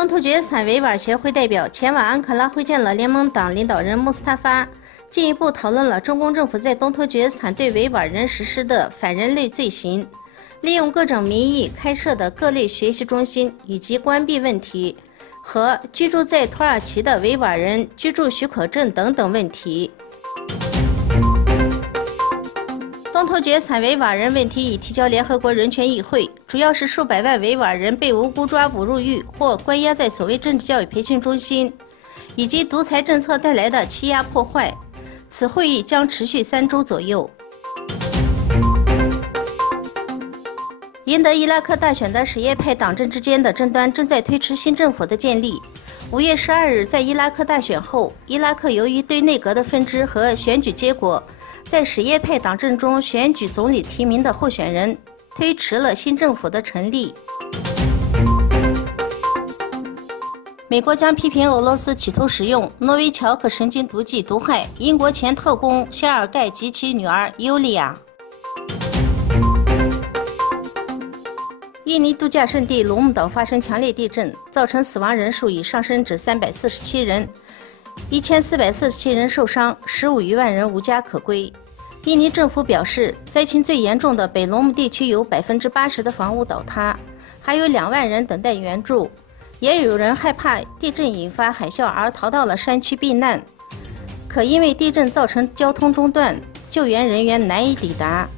东突厥斯坦维吾尔协会代表前往安卡拉会见了联盟党领导人穆斯塔法，进一步讨论了中共政府在东突厥斯坦对维吾尔人实施的反人类罪行，利用各种名义开设的各类学习中心以及关闭问题，和居住在土耳其的维吾尔人居住许可证等等问题。东突厥斯坦维吾尔人问题已提交联合国人权议会，主要是数百万维吾尔人被无辜抓捕入狱或关押在所谓政治教育培训中心，以及独裁政策带来的欺压破坏。此会议将持续3周左右。赢得伊拉克大选的什叶派党政之间的争端正在推迟新政府的建立。5月12日，在伊拉克大选后，伊拉克由于对内阁的分支和选举结果，在什叶派党政中选举总理提名的候选人，推迟了新政府的成立。美国将批评俄罗斯企图使用诺维乔克神经毒剂毒害英国前特工谢尔盖及其女儿尤利娅。印尼度假胜地龙目岛发生强烈地震，造成死亡人数已上升至347人，1447人受伤，15余万人无家可归。印尼政府表示，灾情最严重的北龙目地区有80%的房屋倒塌，还有2万人等待援助。也有人害怕地震引发海啸而逃到了山区避难，可因为地震造成交通中断，救援人员难以抵达。